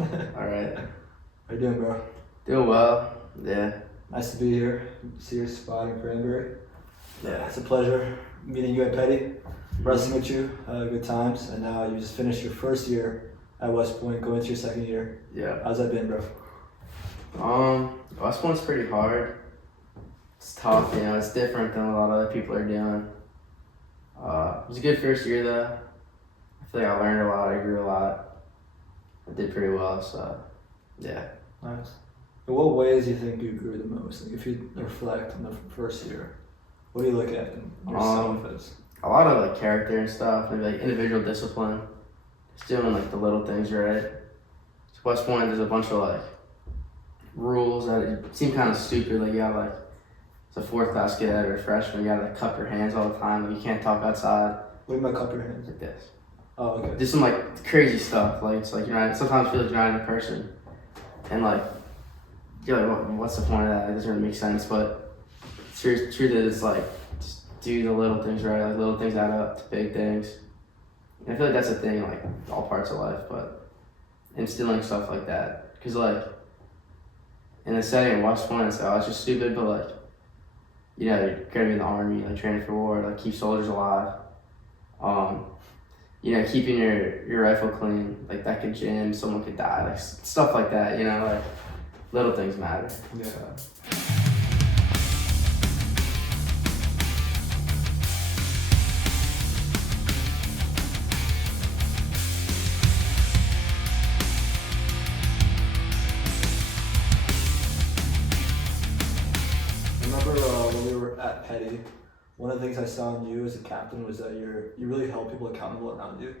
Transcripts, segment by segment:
Alright. How you doing, bro? Doing well. Yeah. Nice to be here. See your spot in Cranberry. Yeah. It's a pleasure meeting you at Peddie, wrestling with you, good times, and now you just finished your first year at West Point, going into your second year. Yeah. How's that been, bro? West Point's pretty hard. It's tough, you know, it's different than a lot of other people are doing. It was a good first year though. I feel like I learned a lot, I grew a lot. I did pretty well, so yeah. Nice. In what ways do you think you grew the most? Like if you reflect on the first year, what do you look at in yourself as? A lot of like character and stuff, maybe like individual discipline. Just doing like the little things right. So West Point, there's a bunch of like rules that seem kind of stupid. Like you have like, it's a fourth class cadet or a freshman, you gotta like cup your hands all the time. Like you can't talk outside. What do you mean by cup your hands? Like this. Oh, okay. Just some like crazy stuff. Like it's like you're not, sometimes feel like you're not in a person. And like, you're like, what's the point of that? It doesn't really make sense. But truth is, it's like, just do the little things right. Like little things add up to big things. And I feel like that's a thing, like all parts of life, but instilling stuff like that. Cause like, in the setting at West Point, it's like, oh, it's just stupid, but like, you know, you're gonna be in the army, like training for war, like keep soldiers alive. You know, keeping your rifle clean, like that could jam, someone could die, like stuff like that, you know, like little things matter. Yeah. I remember when we were at Peddie, one of the things I saw in you as a captain was that you really held people accountable around you.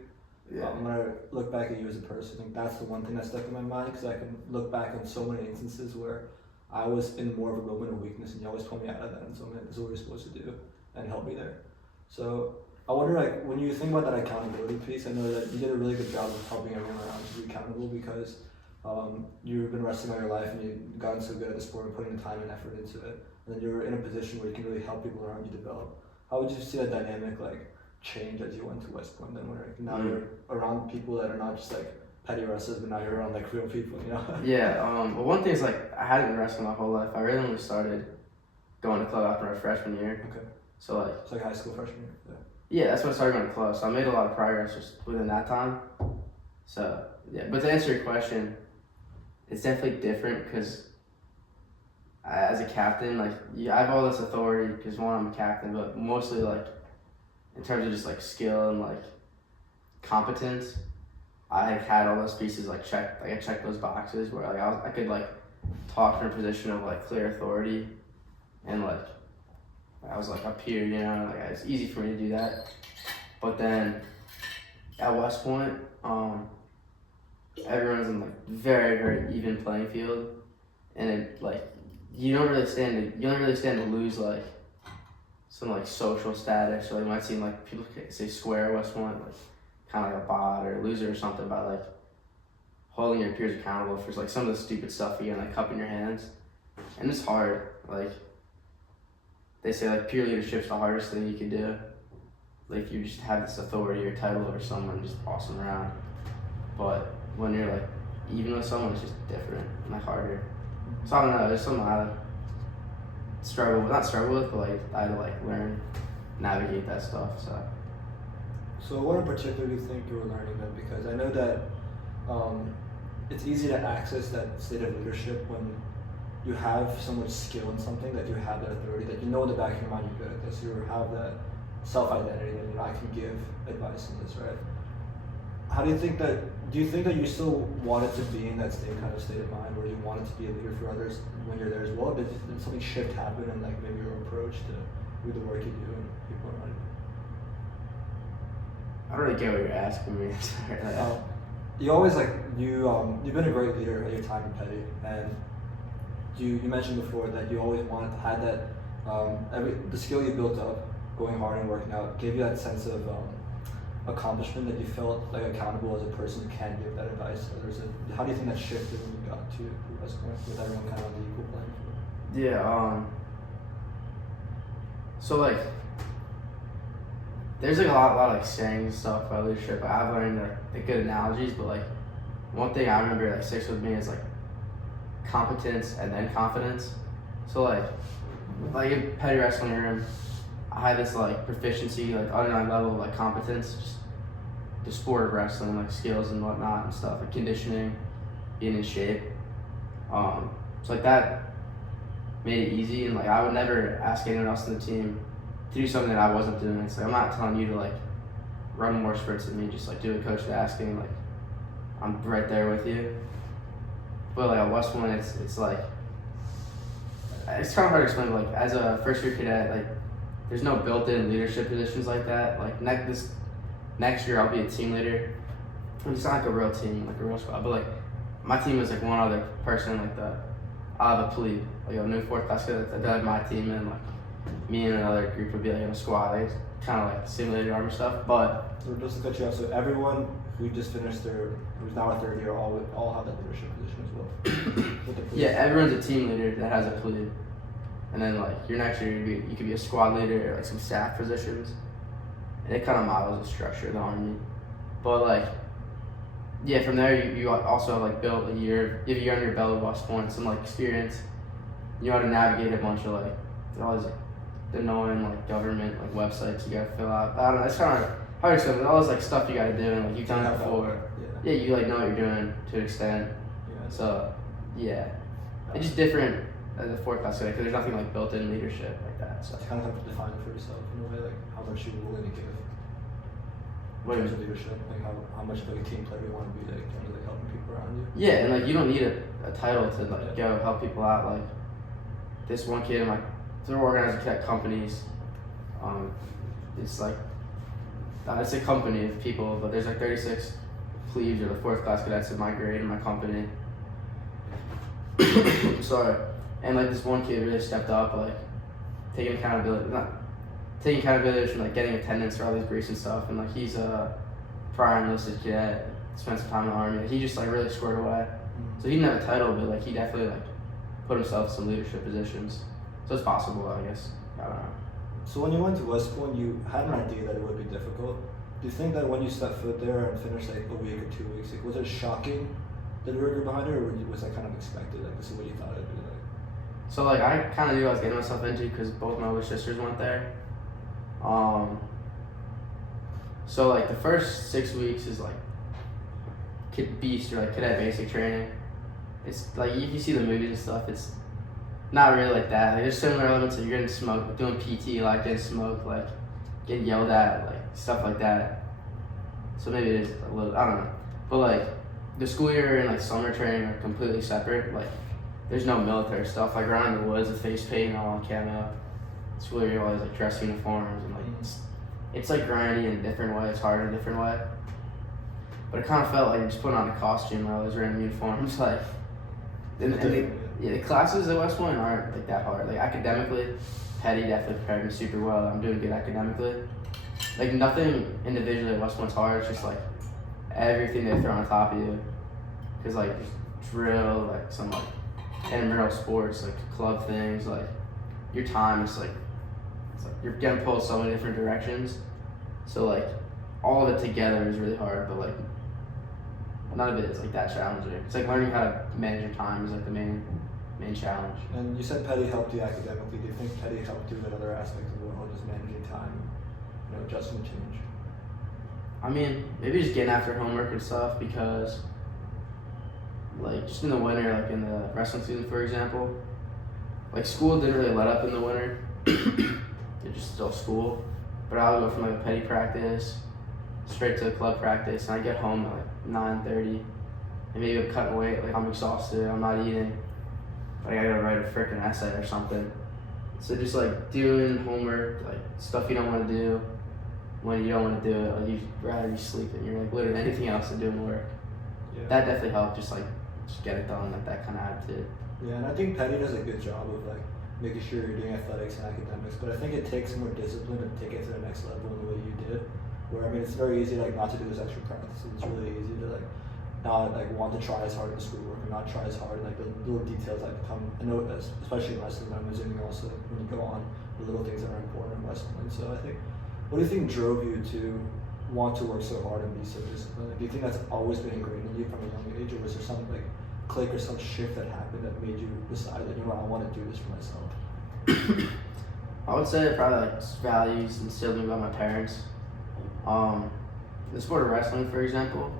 Yeah. When I look back at you as a person, I think that's the one thing that stuck in my mind because I can look back on so many instances where I was in more of a moment of weakness and you always pulled me out of that and told me this is what you're supposed to do and help me there. So I wonder, like, when you think about that accountability piece, I know that you did a really good job of helping everyone around you be accountable because you've been wrestling all your life and you've gotten so good at the sport and putting the time and effort into it. And then you're in a position where you can really help people around you develop. How would you see that dynamic like change as you went to West Point? Then where now you're around people that are not just like petty wrestlers, but now you're around like real people, you know? Yeah. Well, one thing is like I hadn't been wrestling my whole life. I really only started going to club after my freshman year. Okay. So like. It's like high school freshman year. Yeah. Yeah, that's when I started going to club. So I made a lot of progress just within that time. So yeah, but to answer your question, it's definitely different because as a captain, like I have all this authority because one, I'm a captain, but mostly like in terms of just like skill and like competence, I had all those pieces like checked. Like I checked those boxes where like I could like talk from a position of like clear authority, and like I was like up here, you know, like it's easy for me to do that. But then at West Point, everyone's in like very even playing field, and it like you don't really stand to lose like some like social status, or you might see like people say square West Point, like kind of like a bot or a loser or something by like holding your peers accountable for like some of the stupid stuff again, like cupping your hands, and it's hard. Like they say, like peer leadership's the hardest thing you can do. Like you just have this authority or title over someone, just boss them around. But when you're like even with someone, it's just different and like harder. So I don't know, there's something I not struggle with, but like I had to like learn, navigate that stuff. So what in particular do you think you were learning then? Because I know that it's easy to access that state of leadership when you have so much skill in something, that you have that authority, that you know in the back of your mind you're good at this, you have that self-identity that, you know, I can give advice on this, right? How do you think that you still wanted to be in that same kind of state of mind where you wanted to be a leader for others when you're there as well? Did something shift happen in like maybe your approach to do the work you do and people around you? I don't really get what you're asking me. You always like you've been a great leader at your time in Peddie, and you mentioned before that you always had that the skill you built up going hard and working out gave you that sense of accomplishment, that you felt like accountable as a person who can give that advice to others. How do you think that shifted when you got to West Point with everyone kind of on the equal playing field? Yeah. So like, there's like a lot of like sayings and stuff about leadership. I've learned like good analogies, but like one thing I remember like sticks with me is like competence and then confidence. So like in Peddie wrestling room, I had this like proficiency, like underlying level of like competence, just the sport of wrestling, like skills and whatnot and stuff, like conditioning, being in shape. So like that made it easy, and like I would never ask anyone else in the team to do something that I wasn't doing. It's like I'm not telling you to like run more sprints than me, just like do what coach is asking. Like I'm right there with you. But like at West Point, it's like it's kind of hard to explain. But like as a first year cadet, like there's no built-in leadership positions like that. Like next year I'll be a team leader. It's not like a real team, like a real squad, but like my team is like one other person, like the plebe, like a new fourth class cadet that does my team, and like me and another group would be like in a squad. Like, it's kind of like simulated armor stuff, but So just to cut you off, so everyone who just finished who's now a third year, all have that leadership position as well. With the plebe. yeah, everyone's a team leader that has a plebe, and then like your next year you could be a squad leader or like some staff positions, and it kind of models the structure of the army. But like, yeah, from there you also have like built a year on your belt at West Point, some like experience. You know how to navigate a bunch of like all these like annoying like government like websites you gotta fill out. I don't know, it's kind of hard to explain. All this like stuff you gotta do, and like you've done it before. Yeah, you like know what you're doing to an extent. Yeah. So yeah, it's just different as a fourth class cadet because there's nothing like built-in leadership like that. So It's kind of have to define it for yourself in a way, like how much you're willing to give in What do you terms of leadership, like how much of like a team player you want to be, like in terms of like helping people around you. yeah, and like you don't need a title to like go help people out. Like this one kid, like they're organizing cadet companies. It's like it's a company of people, but there's like 36 plebes or the fourth class cadets in my grade in my company. Sorry, and like this one kid really stepped up, like taking accountability from like getting attendance for all these briefs and stuff, and like he's a prior enlisted cadet, spent some time in the army. Like, he just like really squared away. So he didn't have a title, but like he definitely like put himself in some leadership positions. So it's possible, I guess. I don't know. So when you went to West Point, you had an idea that it would be difficult. Do you think that when you stepped foot there and finished like a week or 2 weeks, like, was it shocking the rigor behind it, or was that kind of expected? Like this is what you thought it'd be like? So like I kind of knew what I was getting myself into because both my older sisters went there. So like the first 6 weeks is like beast or like cadet basic training. It's like if you see the movies and stuff, it's not really like that. Like, there's similar elements that you're getting smoked, doing PT, like getting smoked, like getting yelled at, like stuff like that. So maybe it is a little, I don't know. But like the school year and like summer training are completely separate. Like there's no military stuff. Like around in the woods, the face paint all on camo. School year, you always like dress uniforms and like it's like grindy in a different way. It's hard in a different way. But it kind of felt like you're just putting on a costume or all those random uniforms. Like, the classes at West Point aren't like that hard. Like academically, Peddie definitely prepared me super well. I'm doing good academically. Like nothing individually at West Point's hard. It's just like everything they throw on top of you. Cause like drill, like some like intramural sports, like club things, like your time is like you're getting pulled so many different directions. So like all of it together is really hard, but like none of it is like that challenging. It's like learning how to manage your time is like the main challenge. And you said Peddie helped you academically. Do you think Peddie helped you with other aspects of it, or just managing time, adjusting to change? I mean, maybe just getting after homework and stuff, because like just in the winter, like in the wrestling season, for example, like school didn't really let up in the winter. It's just still school, but I would go from like a Peddie practice straight to the club practice, and I get home at like 9:30, and maybe I'm cutting weight, like I'm exhausted, I'm not eating, but I gotta write a freaking essay or something. So just like doing homework, like stuff you don't want to do when you don't want to do it, like you'd rather be sleeping. You're like literally anything else than doing work. Yeah. That definitely helped, just get it done, like that kind of attitude. Yeah, and I think Peddie does a good job of like making sure you're doing athletics and academics, but I think it takes more discipline to take it to the next level in the way you did. Where I mean, it's very easy like not to do those extra practices. It's really easy to like not like want to try as hard in schoolwork and not try as hard in like the little details that become. I know, especially in wrestling, I'm assuming also when you go on, the little things that are important in wrestling. So I think, what do you think drove you to want to work so hard and be so disciplined? Like, do you think that's always been ingrained in you from a young age, or was there some like click or some shift that happened that made you decide that, you know what, I want to do this for myself? I would say probably like values instilled in me by my parents. The sport of wrestling, for example,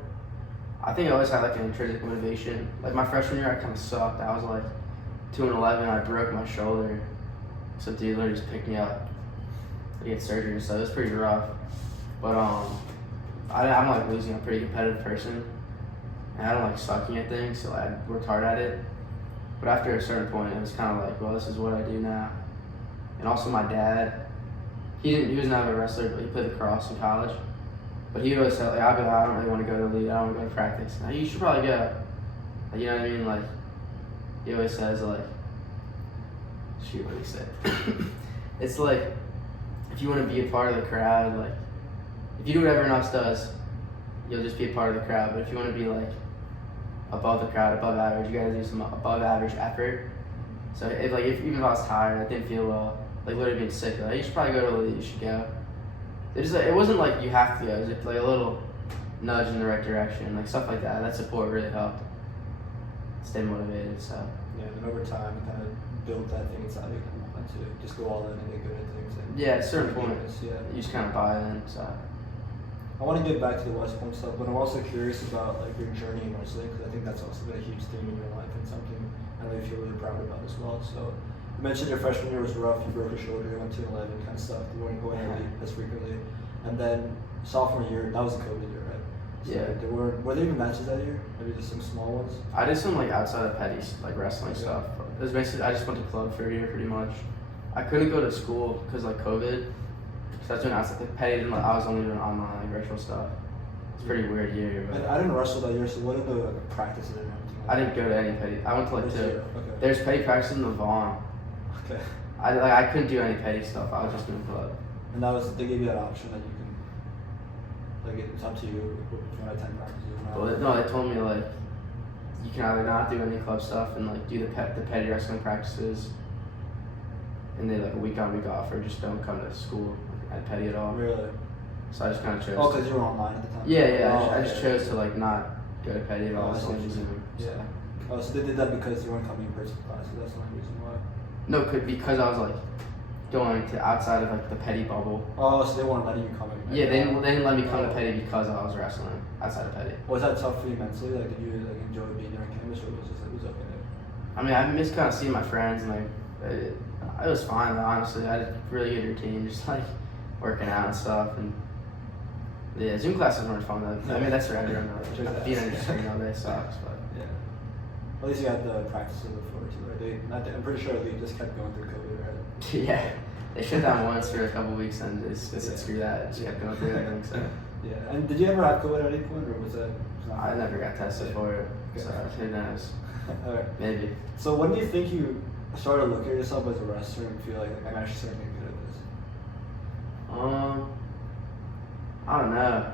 I think I always had like an intrinsic motivation. Like my freshman year, I kind of sucked. I was like 2-11. I broke my shoulder. So dude literally just picked me up to get surgery and stuff. It was pretty rough. But I'm like losing. I'm a pretty competitive person, and I don't like sucking at things. So I worked hard at it. But after a certain point, it was kind of like, well, this is what I do now. And also my dad, he was not a wrestler, but he played lacrosse in college. But he would always say, like, I'd be like, I don't really want to go to the league. I don't want to go to practice. Now, you should probably go. Like, you know what I mean? Like, he always says, like, shoot, what did he say? It's like, if you want to be a part of the crowd, like, if you do what everyone else does, you'll just be a part of the crowd. But if you want to be, like, above the crowd, above average, you got to do some above average effort. So, even if I was tired, I didn't feel well, like, literally being sick, like, you should probably go to the league. You should go. It wasn't like you have to go. It was just like a little nudge in the right direction, like stuff like that. That support really helped stay motivated. So yeah, and over time, you kind of built that thing inside you, kind of want to just go all in and get good at things. And yeah, at a certain point, yeah, you just kind of buy in. So I want to get back to the West Point stuff, but I'm also curious about like your journey in wrestling, because I think that's also been a huge theme in your life and something I know you feel really proud about as well. So you mentioned your freshman year was rough. You broke your shoulder, you went 2-11, kind of stuff. You weren't going as frequently. And then sophomore year, that was the COVID year, right? So yeah. Were there even matches that year? Maybe just some small ones? I did some like outside of Peddie, like wrestling stuff. It was basically, I just went to club for a year pretty much. I couldn't go to school because like COVID. So I was doing outside, like Peddie didn't, I was only doing online, like virtual stuff. It's a pretty weird year. But and I didn't wrestle that year, so what are the practices and everything? I didn't go to any Peddie. I went to like 2. Okay. There's Peddie practices in the Vaughn. Okay. I couldn't do any Peddie stuff. I was just doing club. And that was, they gave you that option that you can, like, it's up to you if you want to attend practices or not. Well, they told me like you can either not do any club stuff and like do the Peddie wrestling practices, and then like a week on, week off, or just don't come to school at Peddie at all. Really? So I just kind of chose. Oh, because you were online at the time. Yeah. I just chose to like not go to Peddie at all. Oh, So I just Zoom. yeah. So. Oh, so they did that because you weren't coming in person classes. That's the only reason why. No, because I was like going to outside of like the Peddie bubble. Oh, so they weren't letting you come in. Yeah, they didn't let me come to Peddie because I was wrestling outside of Peddie. Was that tough for you mentally? Like, did you like enjoy being there on campus, or was it just like, it was okay? I mean, I miss kind of seeing my friends, and like it was fine though. Honestly, I had a really good routine, just like working out and stuff, and yeah, Zoom classes weren't fun though. I mean, that's for everyone. Like, being on your screen all day sucks, but yeah. At least you had the practice to look forward to, right? I'm pretty sure they just kept going through COVID, right? yeah, they shut down once for a couple weeks, and they said screw that. Just kept going through everything. So yeah. And did you ever have COVID at any point, or was that? I never got tested for it, Okay. so who knows? All right. Maybe. So when do you think you started to look at yourself as a wrestler and feel like I'm actually starting to get good at this? I don't know.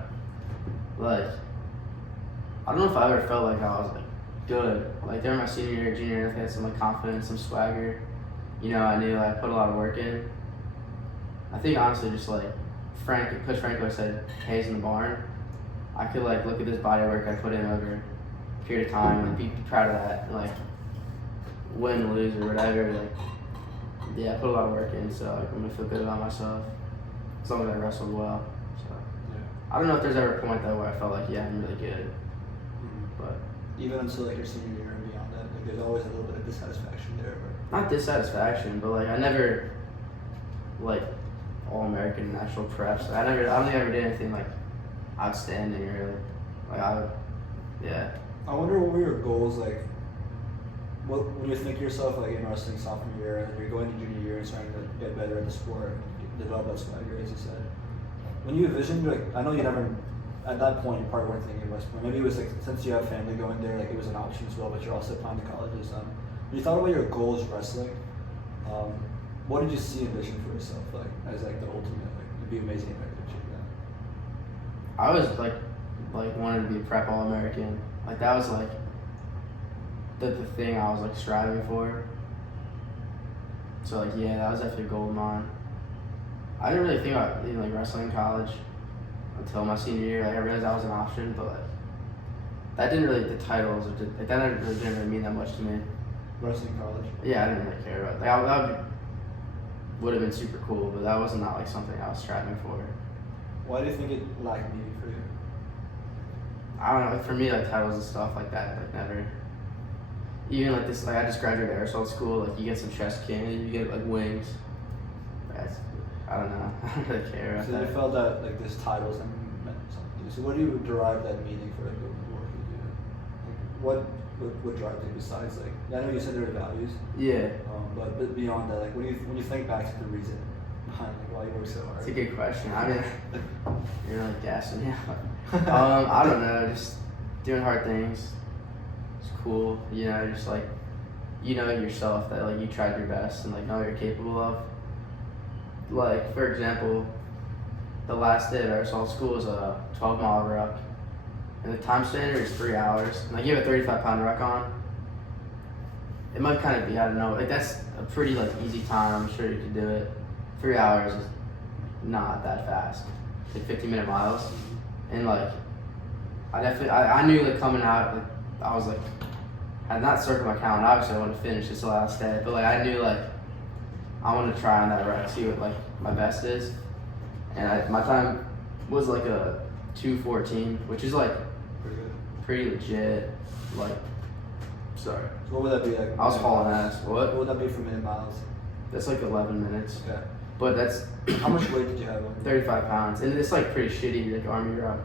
Like, I don't know if I ever felt like I was like good. Like during my senior year, junior year, I had some like confidence, some swagger. You know, I knew like, I put a lot of work in. I think honestly, just like Coach Franco said, Hayes in the barn. I could like look at this body work I put in over a period of time and be proud of that. And, like win, lose, or whatever. Like, yeah, I put a lot of work in, so like, I'm gonna feel good about myself as long as I wrestled well. So I don't know if there's ever a point though where I felt like, yeah, I'm really good. But even until like your senior year and beyond that, like there's always a little bit of dissatisfaction there. But not dissatisfaction, but like I never like All-American national preps. I don't think I ever did anything like outstanding really. Like yeah. I wonder what were your goals like. What when you think of yourself like in wrestling sophomore year and you're going to junior year and starting to get better at the sport, develop that swagger as you said. When you envisioned, like I know you never at that point you probably weren't thinking of West Point. Maybe it was like since you have family going there, like it was an option as well, but you're also applying to colleges. When you thought about your goals wrestling, what did you see and vision for yourself like as like the ultimate like it'd be amazing if I could achieve that? I was like wanted to be a prep All-American. Like that was like the thing I was like striving for. So like yeah, that was definitely a goal of mine. I didn't really think about like wrestling in college. until my senior year. Like I realized that was an option, but like that didn't really the titles like that really didn't really mean that much to me. Varsity in college. Yeah, I didn't really care about. That would have been super cool, but that was not like something I was striving for. Why do you think it lacked meaning for you? I don't know. Like for me, like titles and stuff like that, like never. Even like this, like I just graduated airsoft school. Like you get some chest candy, you get like wings. I don't know. I don't really care about So that. you felt that like this titles and meant something to you. So what do you derive that meaning for like the work you do? Like, what drives you besides like I know you said there are values. Yeah. But beyond that, like when you think back to the reason behind like why you work so hard? It's a good question. I mean, you're like gassing me out. I don't know. Just doing hard things. It's cool. You know, just like you know yourself that like you tried your best and like know what you're capable of. Like for example, the last day of airsoft school is a 12-mile ruck, and the time standard is 3 hours. And like you have a 35-pound ruck on. It might kind of be, I don't know, like that's a pretty like easy time. I'm sure you could do it. 3 hours is not that fast. It's like 15-minute miles, and like I knew like coming out, like I was like had not circled my calendar. Obviously, I wanted to finish this last day, but like I knew like I wanted to try on that ruck, see what like my best is, and my time was like a 2:14, which is like Pretty good. pretty legit. Like, sorry, So what would that be like? I was hauling ass. What What? would that be for minute miles? That's like 11 minutes, Okay. but that's How much weight did you have on? 35 pounds, and it's like pretty shitty like army ruck,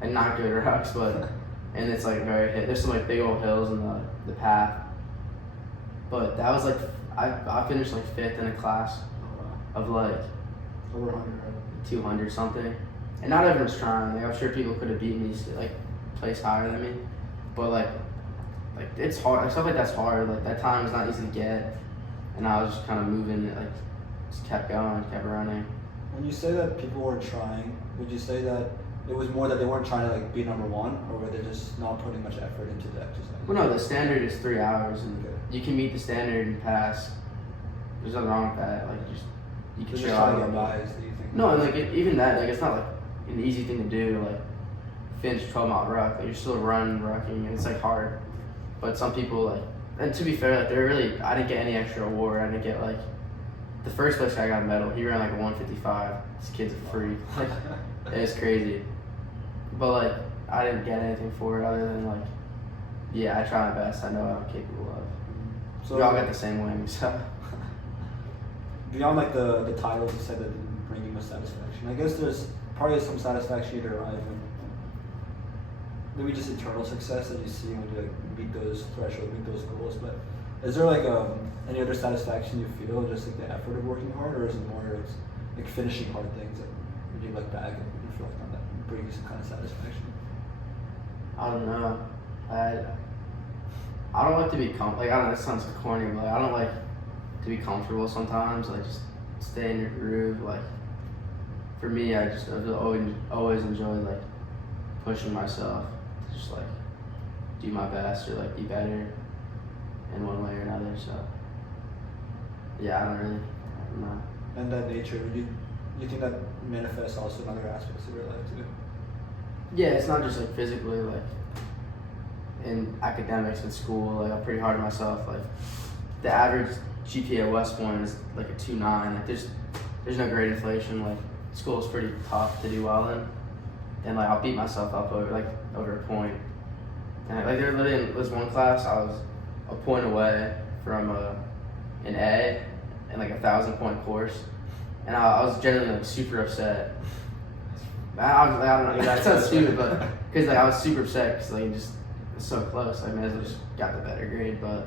and not good rucks, but and it's like very hit. There's some like big old hills in the path, but that was like I finished like 5th in a class Oh, wow. of like Over 100, right? 200 something, and not everyone's trying. Like I'm sure people could have beaten me like place higher than me, but like it's hard. Like, stuff like that's hard. Like that time is not easy to get, and I was just kind of moving. It like just kept going, kept running. When you say that people weren't trying, would you say that it was more that they weren't trying to like be number one, or were they just not putting much effort into the exercise? Well, no, the standard is 3 hours, and Okay. you can meet the standard and pass. There's nothing wrong with that. Like you can They're show just trying to out. get by, do you think? No, and like even that, like it's not like an easy thing to do. Like finish 12-mile ruck, like you're still running, rucking, and it's like hard. But some people like, and to be fair, like they're really. I didn't get any extra award. I didn't get like the first place guy got a medal. He ran like a 155. This kid's a freak. Like it was crazy. But like I didn't get anything for it other than like, yeah, I try my best. I know what I'm capable of. So We all got the same wings. So. beyond like the titles, you said that didn't bring you much satisfaction. I guess there's probably some satisfaction you derive in maybe just internal success that you see when you like meet those thresholds, meet those goals. But is there like any other satisfaction you feel, just like the effort of working hard, or is it more like finishing hard things that when you look back and reflect on that bring you some kind of satisfaction? I don't know. I don't like to be like I don't know. This sounds corny, but like, I don't like to be comfortable sometimes. Like just stay in your groove. Like for me, I've always enjoyed like pushing myself to just like do my best or like be better in one way or another. So yeah, I don't know. And that nature, you think that manifests also in other aspects of your life too? Yeah, it's not just like physically, like in academics in school. Like I'm pretty hard on myself. Like the average GPA at West Point is like a 2.9. Like there's no grade inflation. Like school is pretty tough to do well in, and like I'll beat myself up over a point. And like there literally in this one class, I was a point away from an A in like a 1,000-point course, and I was generally like super upset. I don't know. That sounds stupid, but because like I was super upset because like it was so close. I may as well just got the better grade, but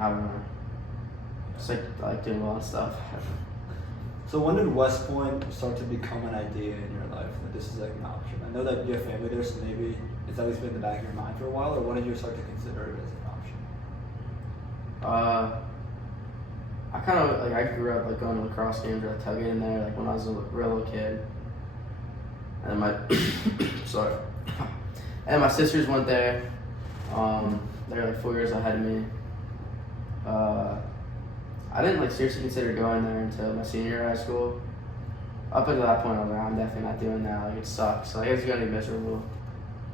I don't know. Just like I like doing well and stuff. So when did West Point start to become an idea in your life that this is like an option? I know that you have family there, so maybe it's always been in the back of your mind for a while. Or when did you start to consider it as an option? I kind of like I grew up like going to lacrosse games or like tailgating there like when I was a real little kid. And my sorry, and my sisters went there. They're like 4 years ahead of me. I didn't like seriously consider going there until my senior year of high school. up until that point, I was like, I'm definitely not doing that. Like, it sucks. Like, it's gonna be miserable.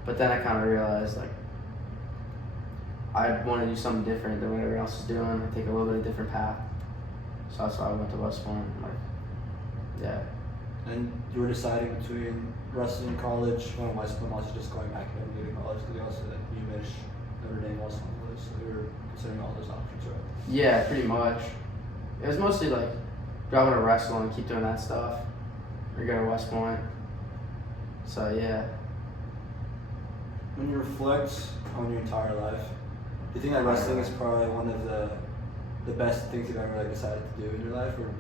But then I kind of realized, like, I want to do something different than what everyone else is doing. I take a little bit of a different path. So that's why I went to West Point. Like, yeah. And you were deciding between wrestling in college, going to West Point, also just going back to college, because you also had UMich, Notre Dame, also on the list. So you were considering all those options, right? Yeah, pretty much. It was mostly like, do I want to wrestle and keep doing that stuff, or go to West Point? So yeah. When you reflect on your entire life, do you think that wrestling is probably one of the best things you've ever like decided to do in your life, or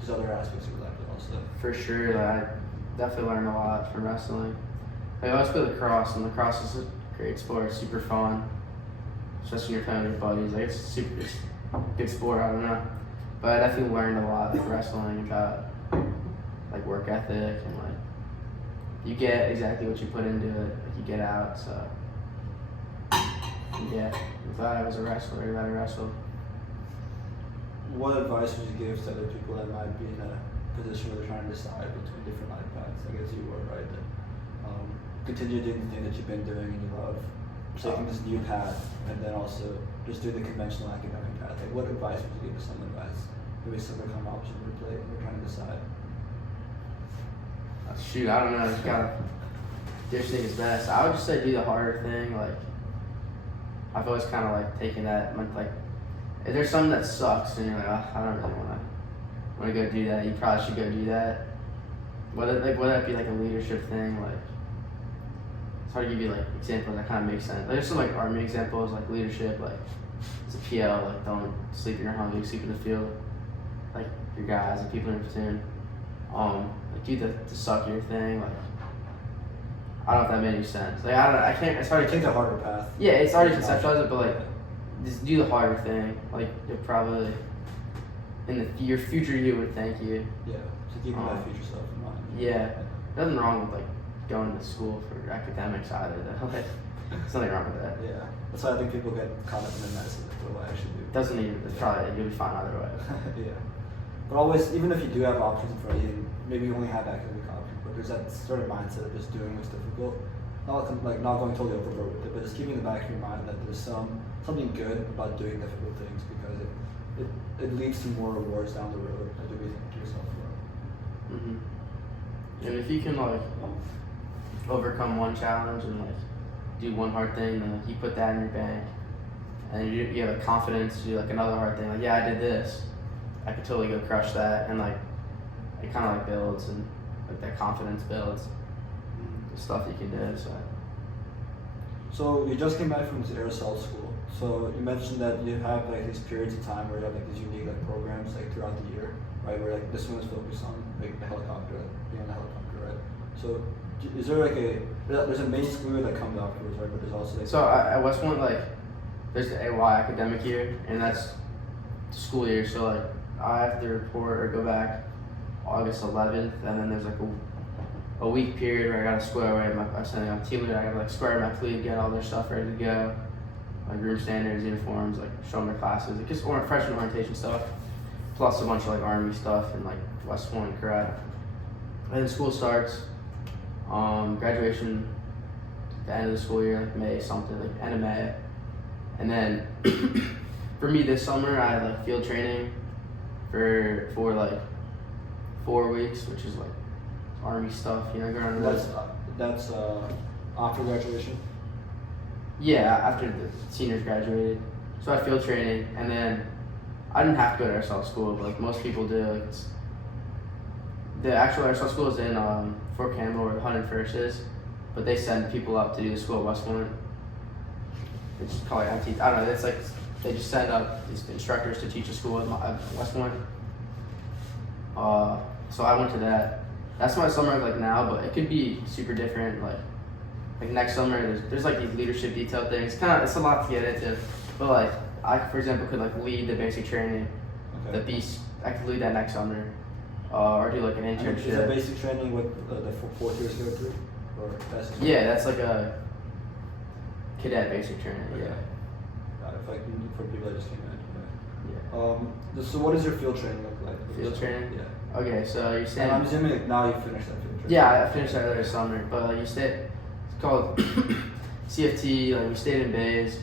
just other aspects of your life also? For sure, like, I definitely learned a lot from wrestling. Like, I always play lacrosse, and lacrosse is a great sport, super fun, especially when you're playing with your buddies. Like, it's a good sport, I don't know. But I definitely learned a lot from wrestling about like work ethic, and like you get exactly what you put into it, like you get out. So yeah, I'm glad I was a wrestler, glad I wrestled. What advice would you give to other people that might be in a position where they're trying to decide between different life paths? I guess you were, right? That, continue doing the thing that you've been doing and you love, taking this new path, and then also just doing the conventional academic path. Like, what advice would you give to someone who has maybe similar kind of option to play and they're trying to decide? Shoot, I don't know. You gotta do what you think is best. I would just say do the harder thing. Like, I've always kind of like taken that. Like, if there's something that sucks and you're like, oh, I don't really want to go do that, you probably should go do that. Whether that be like a leadership thing, like it's hard to give you like examples that kind of make sense. Like, there's some like army examples, like leadership, like it's a PL, like don't sleep in your home, you sleep in the field, like your guys and people in your platoon. Like do the suckier thing, like I don't know if that made any sense. Like I can't. It's hard to take the harder path. Yeah, it's hard to conceptualize it, but like just do the harder thing. Like you'll probably in your future you would thank you. Yeah, so keeping that future self in mind. Yeah, nothing wrong with like going to school for academics either. Though. Like, there's nothing wrong with that. Yeah, that's why I think people get caught up in the medicine. What I actually do. Doesn't even. It's probably you'll be fine either way. Yeah, but always, even if you do have options in front of you, maybe you only have academic options, but there's that sort of mindset of just doing what's difficult. Not going totally overboard with it, but just keeping in the back of your mind that there's something good about doing difficult things, because it leads to more rewards down the road that you'll be thinking to yourself about. Mm-hmm. And if you can like overcome one challenge and like do one hard thing, then like, you put that in your bank, and you have a confidence to do like another hard thing. Like, yeah, I did this, I could totally go crush that, and like it kind of like builds, and like that confidence builds. The stuff you can do. So you just came back from this aerosol school. So you mentioned that you have like these periods of time where you have like these unique like programs like throughout the year, right? Where like this one is focused on like the helicopter, like being on the helicopter, right? So is there like there's a main school year that comes afterwards, right? But there's also like at West Point, like there's the AY academic year, and that's school year. So like I have to report or go back August 11th, and then there's like a week period where I gotta square away I'm team leader. I gotta like square MacLeod, get all their stuff ready to go, like room standards, uniforms, like show them their classes, like just freshman orientation stuff, plus a bunch of like army stuff and like West Point crap. And then school starts, graduation, the end of the school year, like May something, like end of May, and then for me this summer I had like field training for like 4 weeks, which is like army stuff, you know, going on. That's after graduation? Yeah, after the seniors graduated. So I had field training, and then I didn't have to go to airsoft school, but like most people do. Like the actual airsoft school is in Fort Campbell, where the 101st is, but they send people up to do the school at West Point. They just call it IT. I don't know. It's like they just send up these instructors to teach a school at West Point. So I went to that. That's my summer like now, but it could be super different. Like next summer, there's like these leadership detail things. It's a lot to get into, but like I, for example, could like lead the basic training. Okay. I could lead that next summer, or do like an internship. Is that basic training what the 4th years go through, or that's? Yeah, that's like a cadet basic training. Okay. Yeah. Got it. Like for people that just came in. So what does your field training look like? Field training? Yeah. Okay, so you're And staying. I'm assuming now you finished that field training. Yeah, I finished that earlier summer, but like you stay. It's called CFT. Like we stayed in bays.